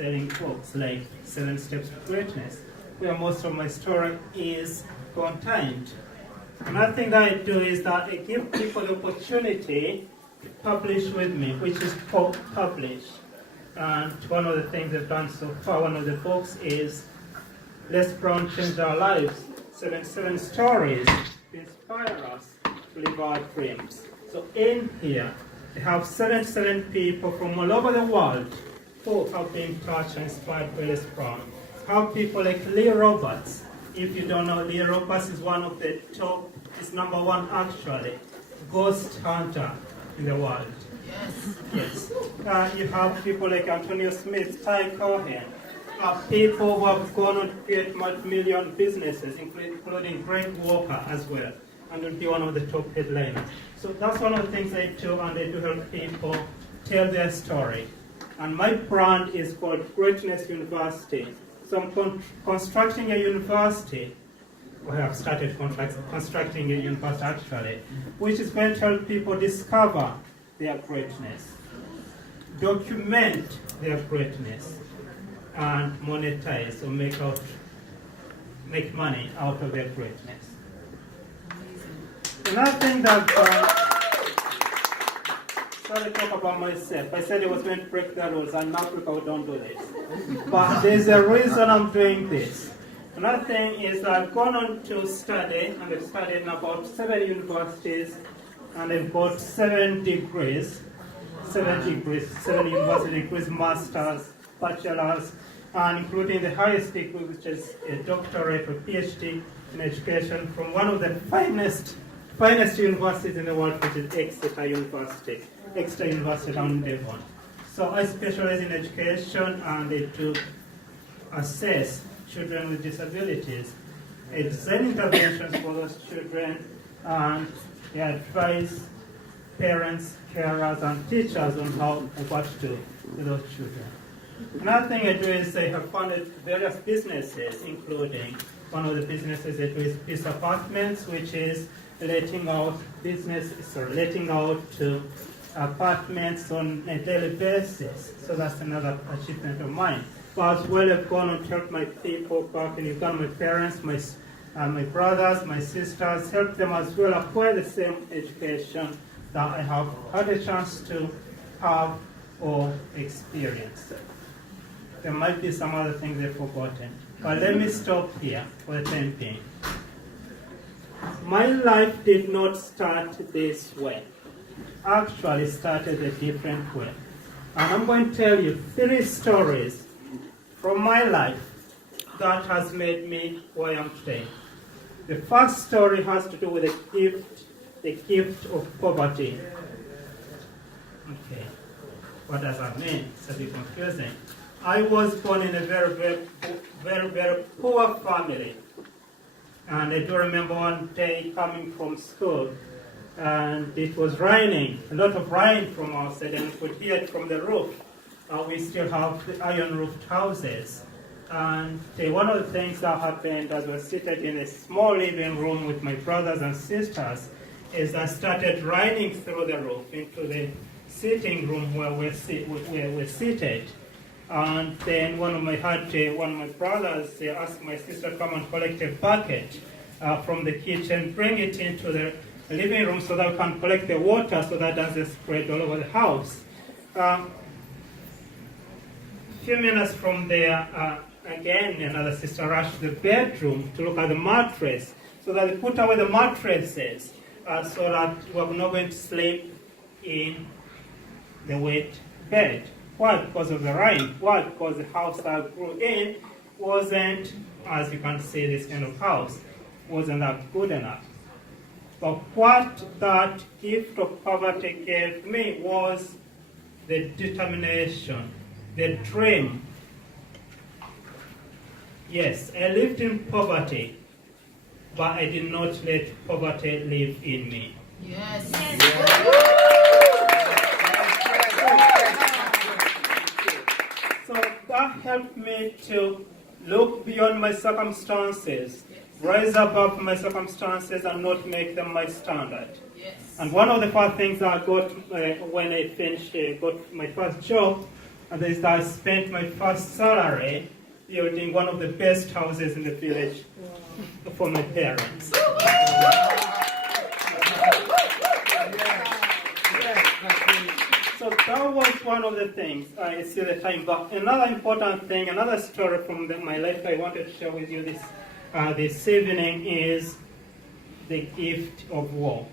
selling books like 7 Steps to Greatness, where most of my story is contained. Another thing that I do is that I give people the opportunity to publish with me, which is co-publish. And one of the things I've done so far, one of the books is Les Brown Changed Our Lives, 7 stories to inspire us to live our dreams. So in here, they have 77 people from all over the world who have been touched and inspired by Les Brown. Have people like Lee Roberts. If you don't know, Lee Roberts is one of the top, is number 1 actually, ghost hunter in the world. Yes. You have people like Antonio Smith, Ty Cohen, people who have gone on to create multi-million businesses, including Greg Walker as well, and will be one of the top headliners. So that's one of the things I do, and I do help people tell their story. And my brand is called Greatness University. So I'm constructing a university. We have started constructing a university actually, which is going to help people discover their greatness, document their greatness, and monetize or make money out of their greatness. Another thing that sorry to talk about myself. I said I was going to break the rules, and in Africa we don't do this. But there's a reason I'm doing this. Another thing is that I've gone on to study, and I've studied in about 7 universities, and I've got 7 degrees, 7 university degrees, masters, bachelors, and including the highest degree, which is a doctorate or PhD in education from one of the finest universities in the world, which is Exeter University down in Devon. So I specialize in education, and I do assess children with disabilities. I design interventions for those children, and I advise parents, carers, and teachers on what to do with those children. Another thing I do is I have funded various businesses, including one of the businesses I do is Peace Apartments, which is letting out to apartments on a daily basis. So that's another achievement of mine. But as well, I've gone on to help my people back in Uganda, my parents, my brothers, my sisters, help them as well acquire the same education that I have had a chance to have or experience. There might be some other things I've forgotten. But let me stop here for the time being. My life did not start this way. Actually, it started a different way. And I'm going to tell you 3 stories from my life that has made me who I am today. The first story has to do with the gift of poverty. Okay, what does that mean? It's a bit confusing. I was born in a very, very poor family. And I do remember one day coming from school, and it was raining, a lot of rain from outside, and we could hear it from the roof. We still have the iron-roofed houses. And one of the things that happened as we were seated in a small living room with my brothers and sisters is I started running through the roof into the sitting room where we're seated. And then one of my brothers asked my sister to come and collect a bucket from the kitchen, bring it into the living room so that we can collect the water so that doesn't spread all over the house. A few minutes from there, again, another sister rushed to the bedroom to look at the mattress so that they put away the mattresses so that we were not going to sleep in the wet bed. Why? Because of the rain. Why? Because the house that I grew in wasn't, as you can see, this kind of house, wasn't that good enough. But what that gift of poverty gave me was the determination, the dream. Yes, I lived in poverty, but I did not let poverty live in me. Yes. So that helped me to look beyond my circumstances, rise above my circumstances, and not make them my standard. Yes. And one of the first things that I got when I finished, got my first job, And this I spent my first salary building one of the best houses in the village for my parents. So that was one of the things. I see the time back. Another important thing, another story from my life I wanted to share with you this evening is the gift of war.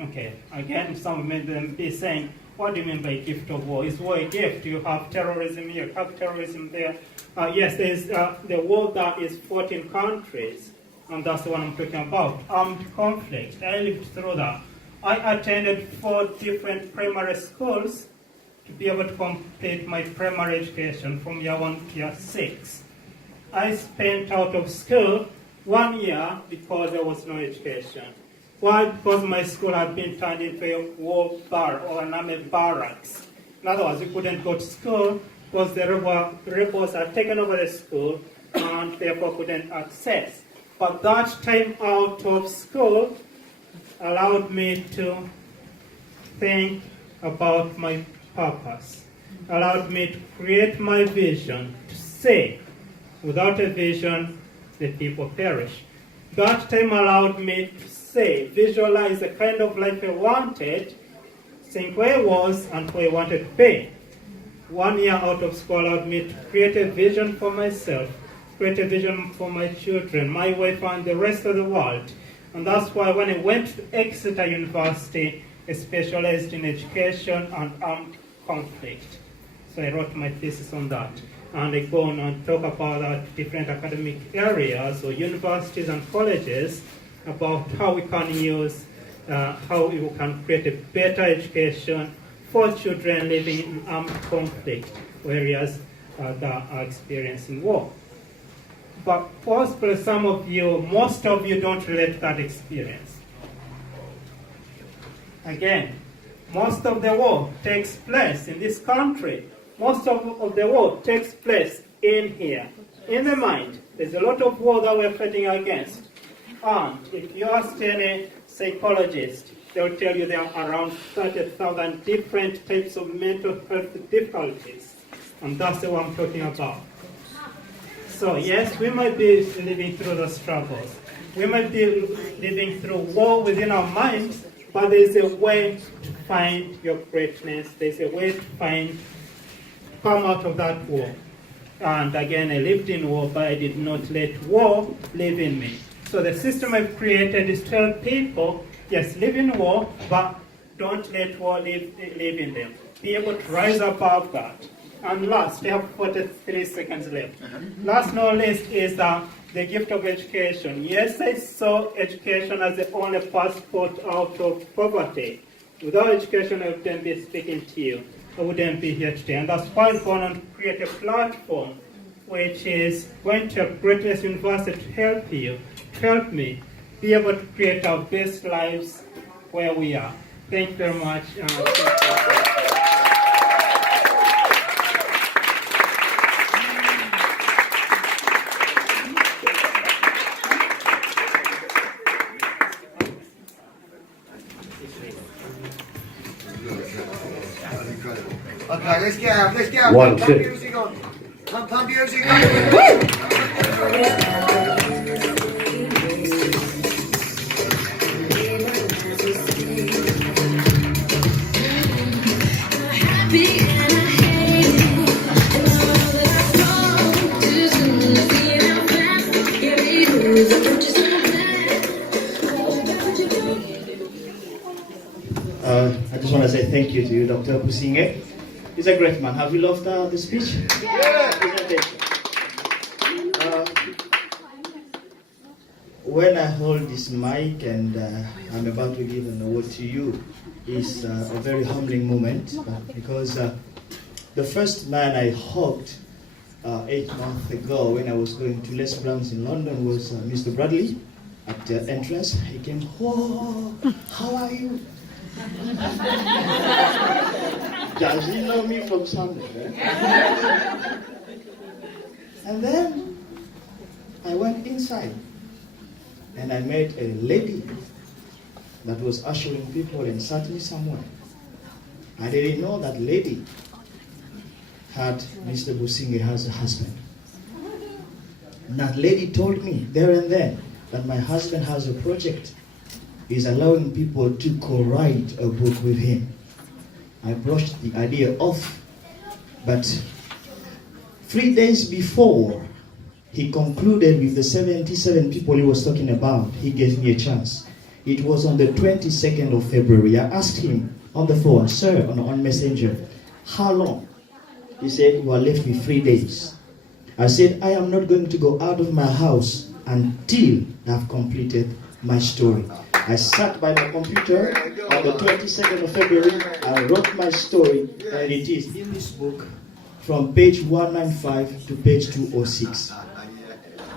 Okay, again, some may be saying, what do you mean by gift of war? Is war a gift? You have terrorism here, you have terrorism there. Yes, there's the war that is fought in countries, and that's the one I'm talking about, armed conflict. I lived through that. I attended 4 different primary schools to be able to complete my primary education from year 1 to year 6. I spent out of school 1 year because there was no education. Why? Because my school had been turned into a war bar or an army barracks. In other words, we couldn't go to school because the rebels had taken over the school and therefore couldn't access. But that time out of school allowed me to think about my purpose, allowed me to create my vision, to say, without a vision, the people perish. That time allowed me to say, visualize the kind of life I wanted, think where I was and where I wanted to be. 1 year out of school allowed me to create a vision for myself, create a vision for my children, my wife and the rest of the world. And that's why when I went to Exeter University, I specialized in education and armed conflict. So I wrote my thesis on that. And I go on and talk about different academic areas or universities and colleges about how we can use, how we can create a better education for children living in armed conflict areas that are experiencing war. But possibly some of you, most of you don't relate to that experience. Again, most of the war takes place in this country. Most of the war takes place in here, in the mind. There's a lot of war that we're fighting against. And if you ask any psychologist, they'll tell you there are around 30,000 different types of mental health difficulties. And that's the one I'm talking about. So yes, we might be living through the struggles. We might be living through war within our minds, but there's a way to find your greatness. There's a way to come out of that war. And again, I lived in war, but I did not let war live in me. So the system I've created is to tell people, yes, live in war, but don't let war live in them. Be able to rise above that. And last, we have 43 seconds left. Last not least is the gift of education. Yes, I saw education as the only passport out of poverty. Without education, I wouldn't be speaking to you. I wouldn't be here today. And that's why I'm going to create a platform which is going to help Greatness University to help you, to help me be able to create our best lives where we are. Thank you very much. Okay, let's get 1, Pump 2. music on. Pump music on. I just want to say thank you to you, Dr. Pusinge. He's a great man. Have you loved the speech? Yeah. Isn't it? When I hold this mic and I'm about to give an award to you, it's a very humbling moment because the first man I hugged 8 months ago when I was going to Les Brown's in London was Mr. Bradley. At the entrance, he came, "Whoa, how are you?" Does he know me from somewhere? And then I went inside and I met a lady that was ushering people and sat me somewhere. I didn't know that lady heard Mr. Businge has a husband. And that lady told me there and then that my husband has a project. He's allowing people to co-write a book with him. I brushed the idea off, but 3 days before he concluded with the 77 people he was talking about, he gave me a chance. It was on the 22nd of February. I asked him on the phone, sir, on Messenger, how long? He said, you are left with 3 days. I said, I am not going to go out of my house until I've completed my story. I sat by my computer on the 22nd of February. I wrote my story, and it is in this book from page 195 to page 206.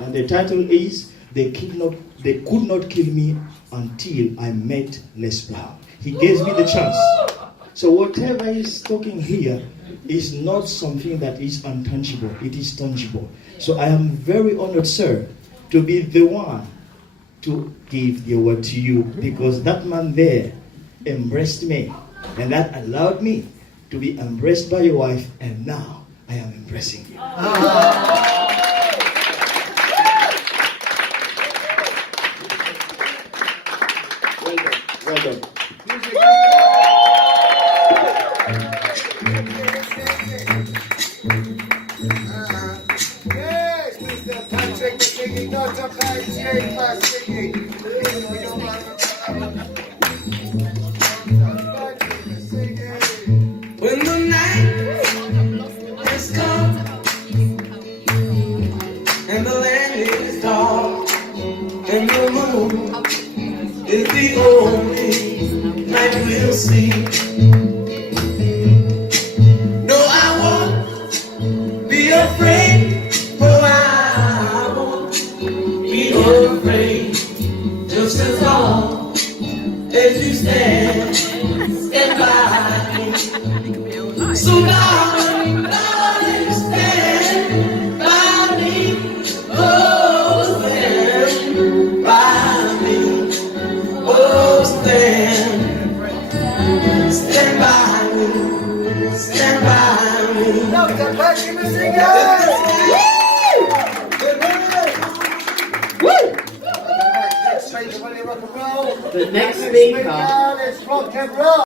And the title is, They Could Not Kill Me Until I Met Les Brown. He gave me the chance. So whatever he's talking here is not something that is untangible. It is tangible. So I am very honored, sir, to be the one to give the award to you, because that man there embraced me, and that allowed me to be embraced by your wife, and now I am embracing you. Well done. Well done. Yes, Mr. Patrick, singing, Dr. Patrick, singing. When the night has come and the land is dark and the moon is the only light we'll see. No, I won't be afraid. Oh, I won't be afraid. Just as long as you stand by me. So darling, darling, stand by me. Oh, stand by me. Oh, stand by me. Stand by me. Dr. Patrick, singing. The next speaker Let's rock and roll.